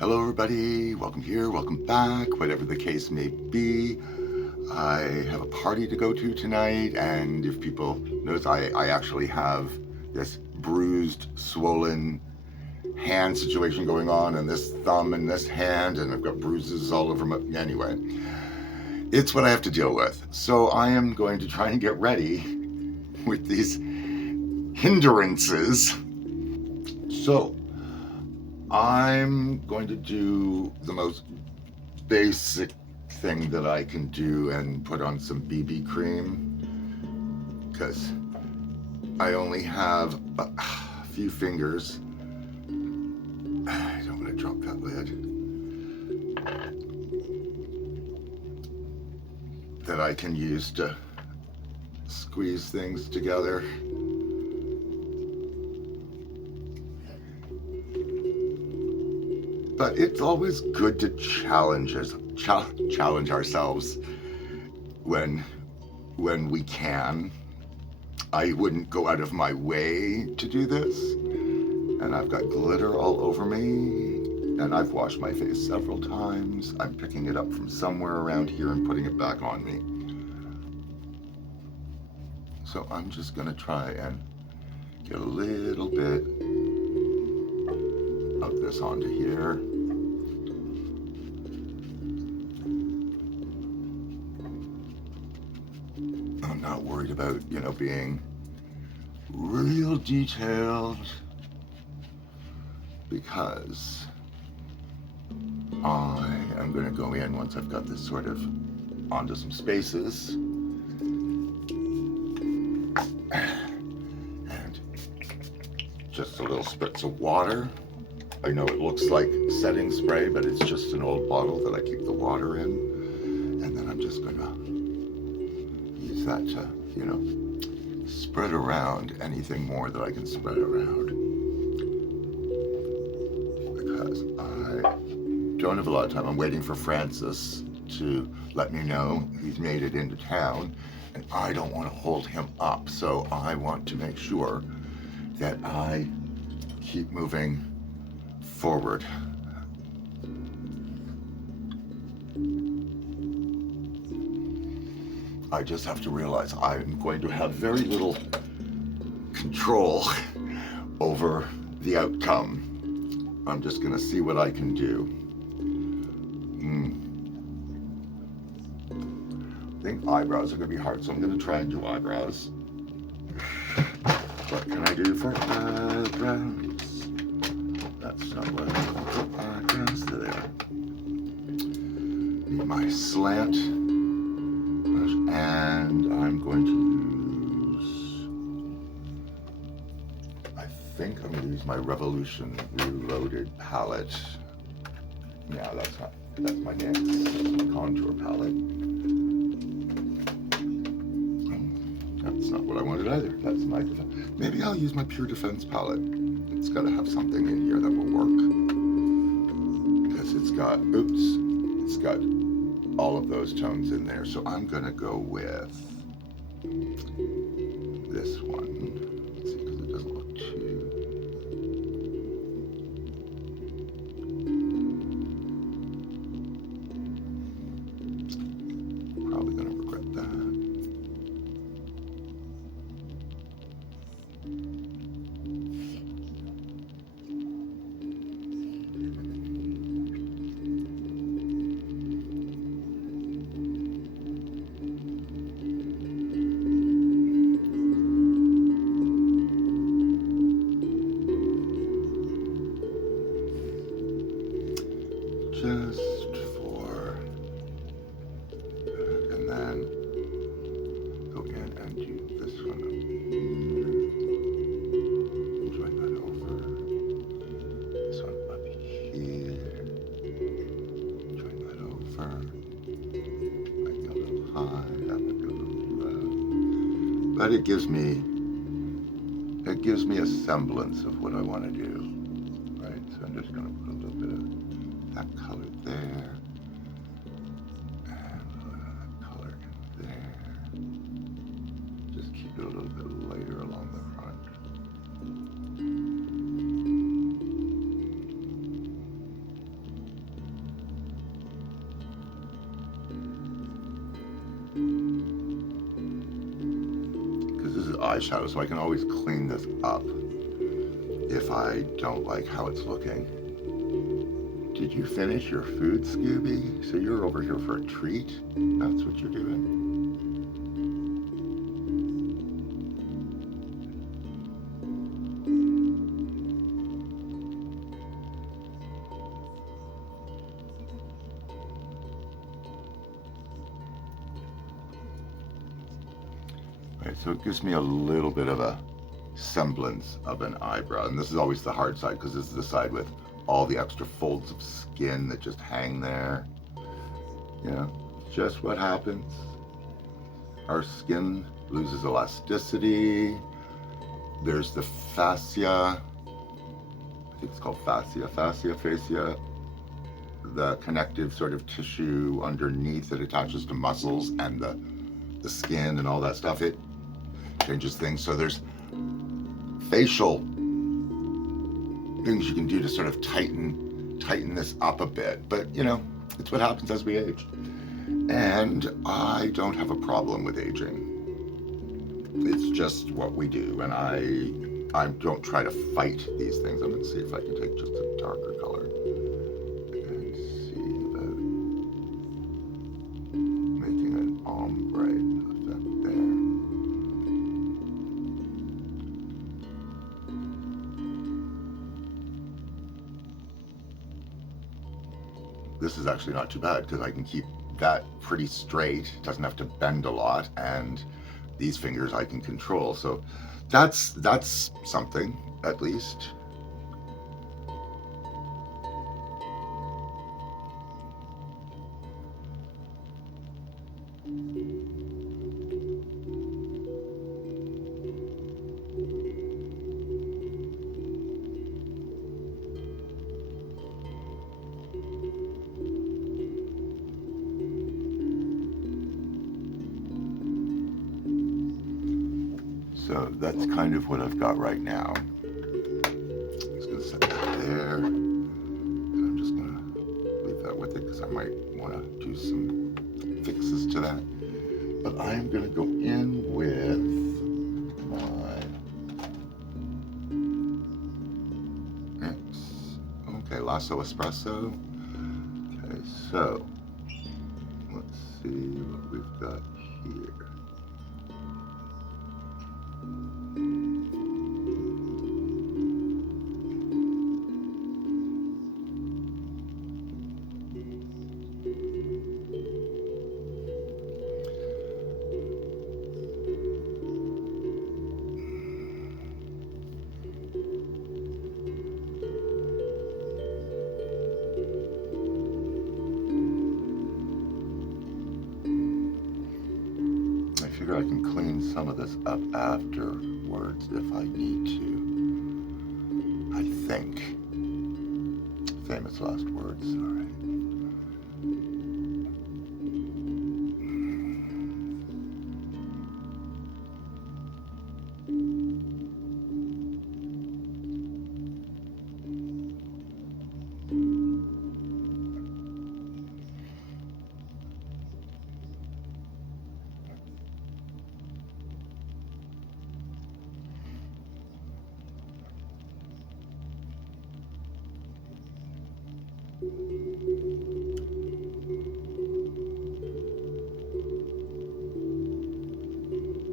Hello everybody, welcome here, welcome back, whatever the case may be. I have a party to go to tonight, and if people notice, I actually have this bruised, swollen hand situation going on, and this thumb and this hand, and I've got bruises all over my... Anyway, it's what I have to deal with. So I am going to try and get ready with these hindrances. So I'm going to do the most basic thing that I can do and put on some BB cream, because I only have a few fingers. I don't want to drop that lid. That I can use to squeeze things together. But it's always good to challenge ourselves when we can. I wouldn't go out of my way to do this. And I've got glitter all over me. And I've washed my face several times. I'm picking it up from somewhere around here and putting it back on me. So I'm just gonna try and get a little bit of this onto here. I'm not worried about, being real detailed, because I am going to go in once I've got this sort of onto some spaces. And just a little spritz of water. I know it looks like setting spray, but it's just an old bottle that I keep the water in. And then I'm just going to use that to, spread around anything more that I can spread around. Because I don't have a lot of time. I'm waiting for Francis to let me know he's made it into town, and I don't want to hold him up. So I want to make sure that I keep moving forward. I just have to realize I'm going to have very little control over the outcome. I'm just going to see what I can do. I think eyebrows are going to be hard, so I'm going to try and do eyebrows. What can I do for eyebrows? That's not what I want for eyebrows. There they are. Need my slant brush, and I'm going to use, I think I'm going to use my Revolution Reloaded palette. Yeah, that's my next contour palette. That's not what I wanted either. That's my, maybe I'll use my Pure Defense palette. It's got to have something in here that will work. Because it's got all of those tones in there. So I'm going to go with this one. Let's see, because it doesn't look too... Probably going to regret that. Just for, and then go in and do this one up here, join that over, this one up here, join that over, might be a little high, that might be a little low, but it gives me a semblance of what I want to do, right? So I'm just going to put a little bit of that color there, and that color in there. Just keep it a little bit lighter along the front. eyeshadow, so I can always clean this up if I don't like how it's looking. Did you finish your food, Scooby? So you're over here for a treat? That's what you're doing? All right, so it gives me a little bit of a semblance of an eyebrow, and this is always the hard side because this is the side with all the extra folds of skin that just hang there. You know, just what happens. Our skin loses elasticity. There's the fascia, I think it's called fascia, the connective sort of tissue underneath that attaches to muscles and the skin and all that stuff. It changes things. So there's facial things you can do to sort of tighten this up a bit. But you know, it's what happens as we age. And I don't have a problem with aging. It's just what we do, and I don't try to fight these things. I'm going to see if I can take just a darker color and see about making an ombre effect there. This is actually not too bad because I can keep that pretty straight. It doesn't have to bend a lot, and these fingers I can control. So that's something, at least. So that's kind of what I've got right now. I'm just going to set that there. And I'm just going to leave that with it because I might want to do some fixes to that. But I'm going to go in with my Lasso Espresso. Okay, so let's see what we've got here. I can clean some of this up afterwards if I need to. I think. Famous last words. All right.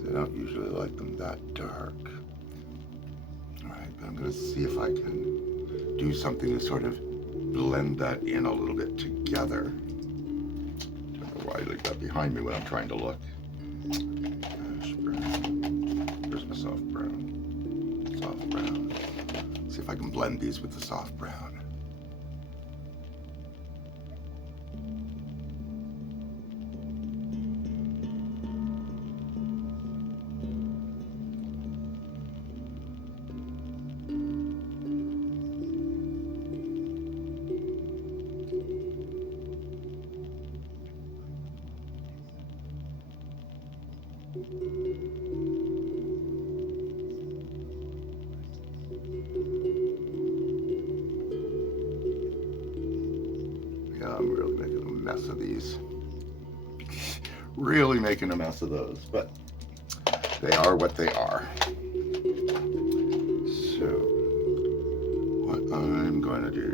I don't usually like them that dark. All right, but I'm going to see if I can do something to sort of blend that in a little bit together. Don't know why I leave that behind me when I'm trying to look. Ash brown. Where's my soft brown? Soft brown. See if I can blend these with the soft brown. Yeah, I'm really making a mess of these. Really making a mess of those, but they are what they are. So what I'm going to do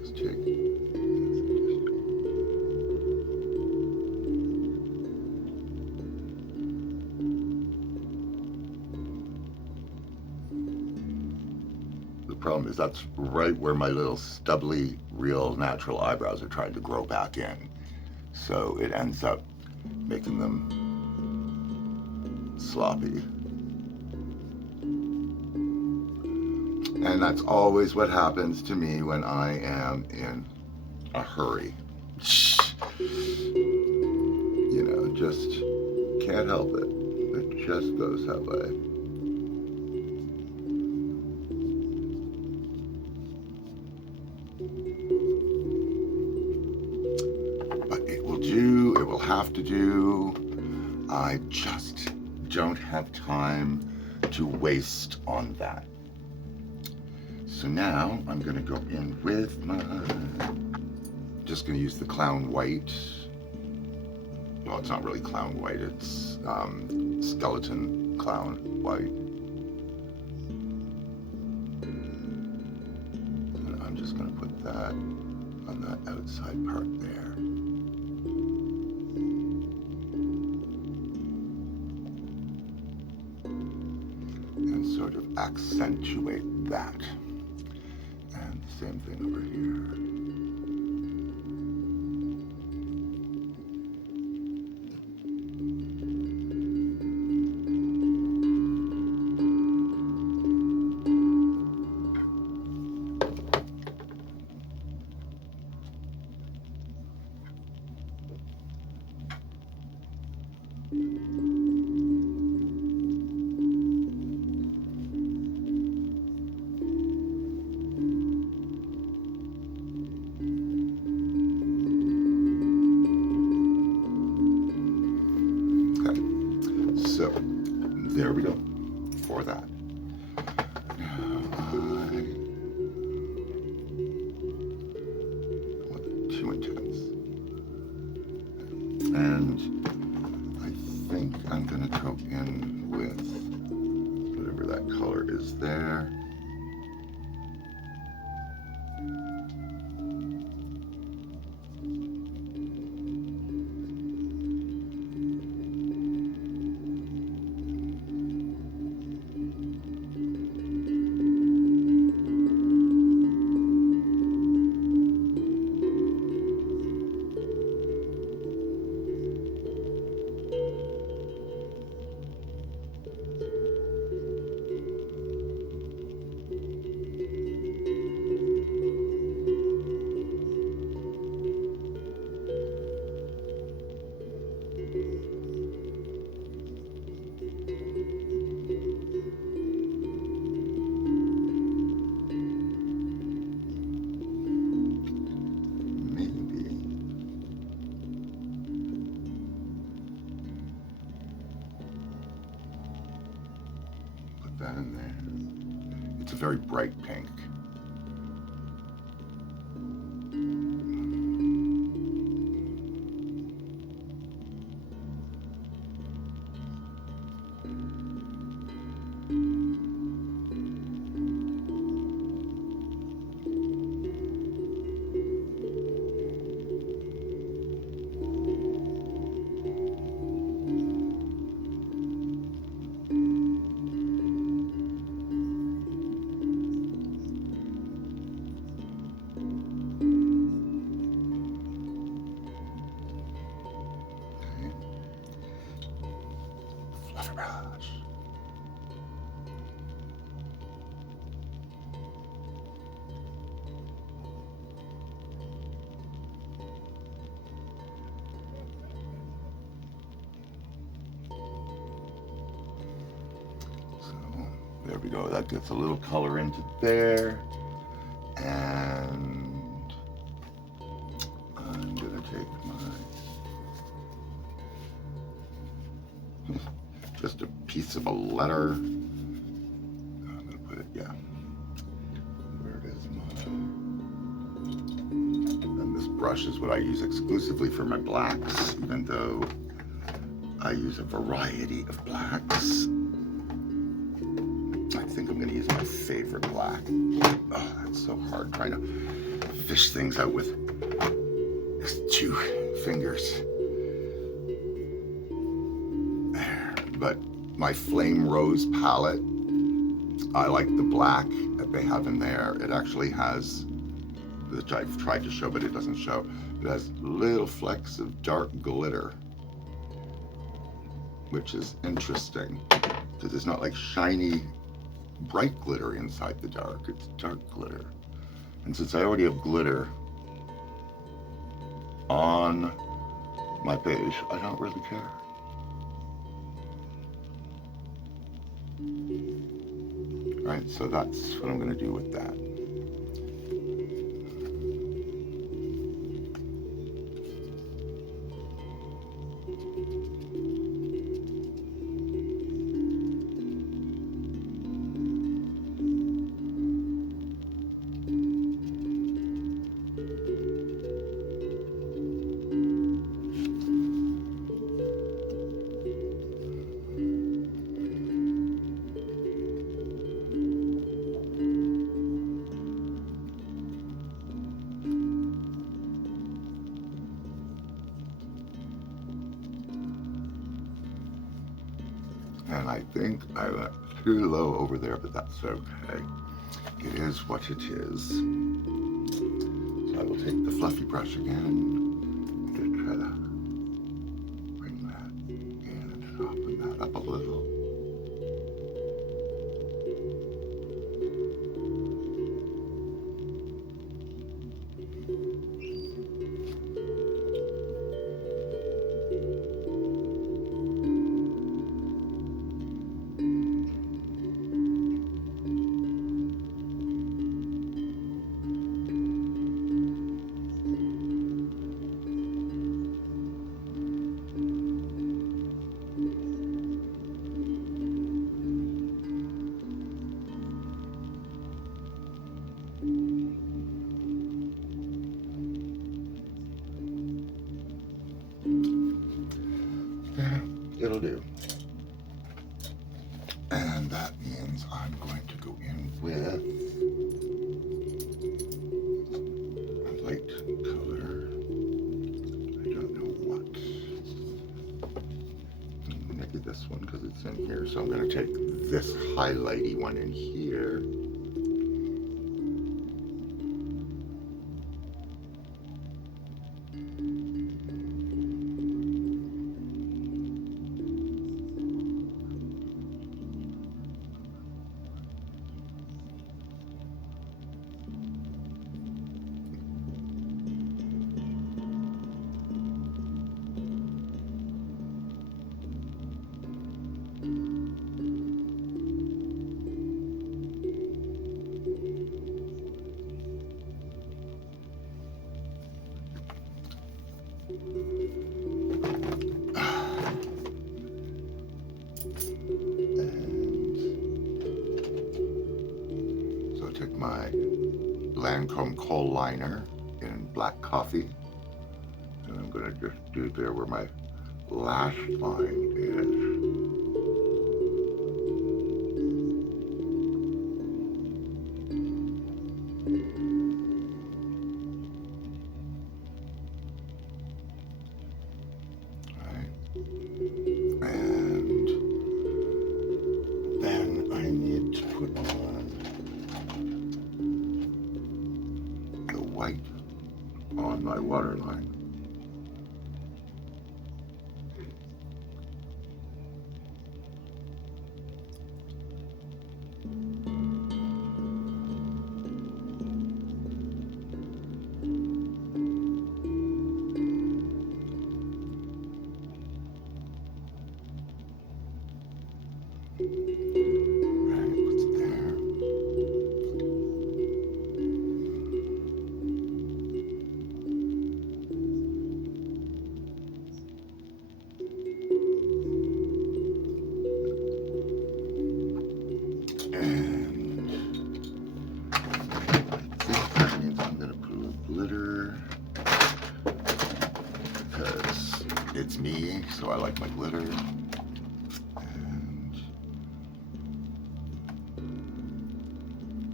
is take the problem is that's right where my little stubbly, real natural eyebrows are trying to grow back in. So it ends up making them sloppy. And that's always what happens to me when I am in a hurry. You know, just can't help it. It just goes that way. But it will do, it will have to do. I just don't have time to waste on that. So now I'm going to go in with my, just going to use the clown white. Well, it's not really clown white, it's skeleton clown white. And I'm just going to put that on that outside part there. And sort of accentuate that. And the same thing over here. So, there we go for that. Now I wasn't too intense. And I think I'm going to go in with whatever that color is there. That in there. It's a very bright pink. Flutter brush. So there we go. That gets a little color into there. And I'm gonna take my just a piece of a letter. I'm gonna put it, yeah. Where is my brush is what I use exclusively for my blacks, even though I use a variety of blacks. I think I'm going to use my favorite black. Oh, that's so hard trying to fish things out with just 2 fingers. There. But my Flame Rose palette, I like the black that they have in there. It actually has, which I've tried to show, but it doesn't show. It has little flecks of dark glitter, which is interesting because it's not like shiny, bright glitter inside the dark. It's dark glitter. And since I already have glitter on my page, I don't really care. Right, so that's what I'm going to do with that. And I think I went too low over there, but that's okay. It is what it is. So I will take the fluffy brush again to try to bring that in and soften that up a little. It'll do. And that means I'm going to go in with a light color. I don't know what. Maybe this one because it's in here. So I'm going to take this highlighty one in here. My Lancome Kohl liner in black coffee, and I'm going to just do there where my lash line is. And then I need to put on the white on my waterline. so I like my glitter. And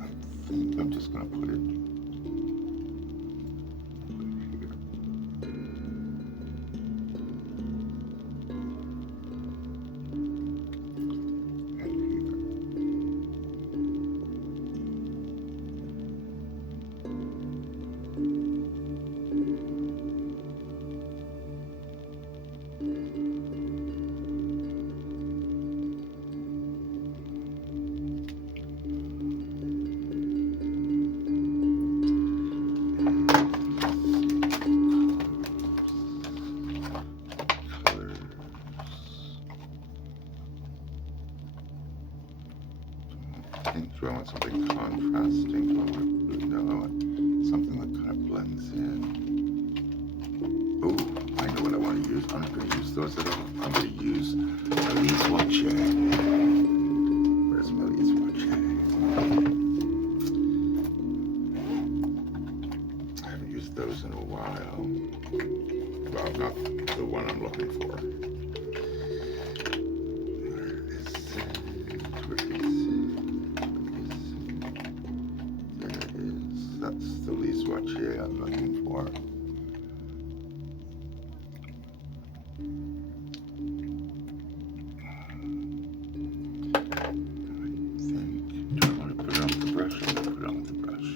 I think I'm just going to put it here. Do I want something contrasting? Do I want something that kind of blends in? Oh, I know what I want to use. I'm not going to use those at all. I'm going to use Elise Watche. Where's my Elise Watche? I haven't used those in a while. Well, not the one I'm looking for. That's the Elise Watche I'm looking for. Do I want to put it on with the brush? I'm going to put it on with the brush.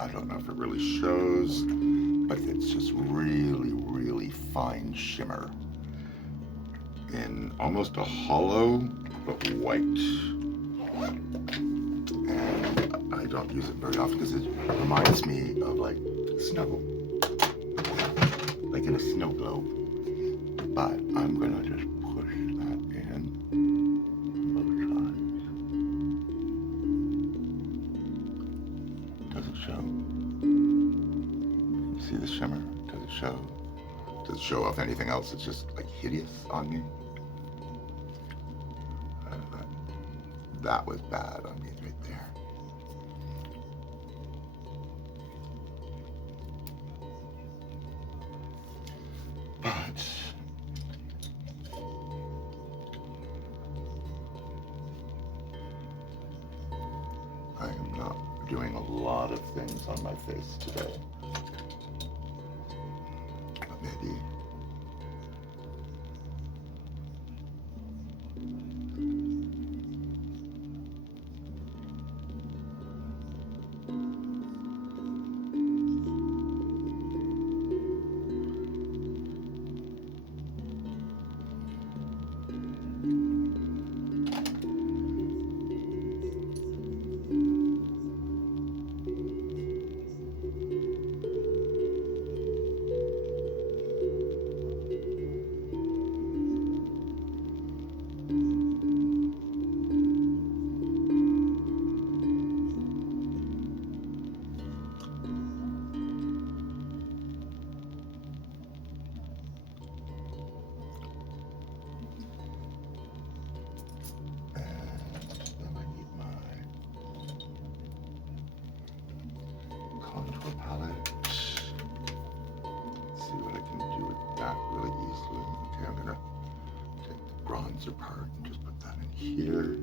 I don't know if it really shows, but it's just really, really fine shimmer in almost a hollow, but white. And I don't use it very often because it reminds me of like snow, like in a snow globe. But I'm gonna just push that in both sides. Does it show? See the shimmer? Does it show? Does it show off anything else? It's just like hideous on me. That was bad on me right there. But I am not doing a lot of things on my face today. But maybe palette. See what I can do with that really easily. Okay, I'm gonna take the bronzer part and just put that in here.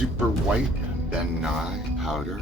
super white Ben Nye powder.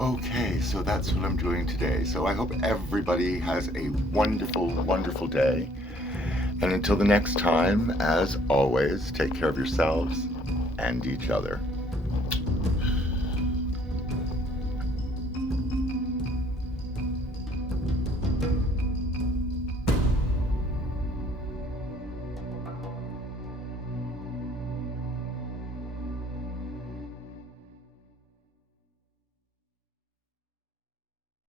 Okay, so that's what I'm doing today. So I hope everybody has a wonderful, wonderful day. And until the next time, as always, take care of yourselves and each other.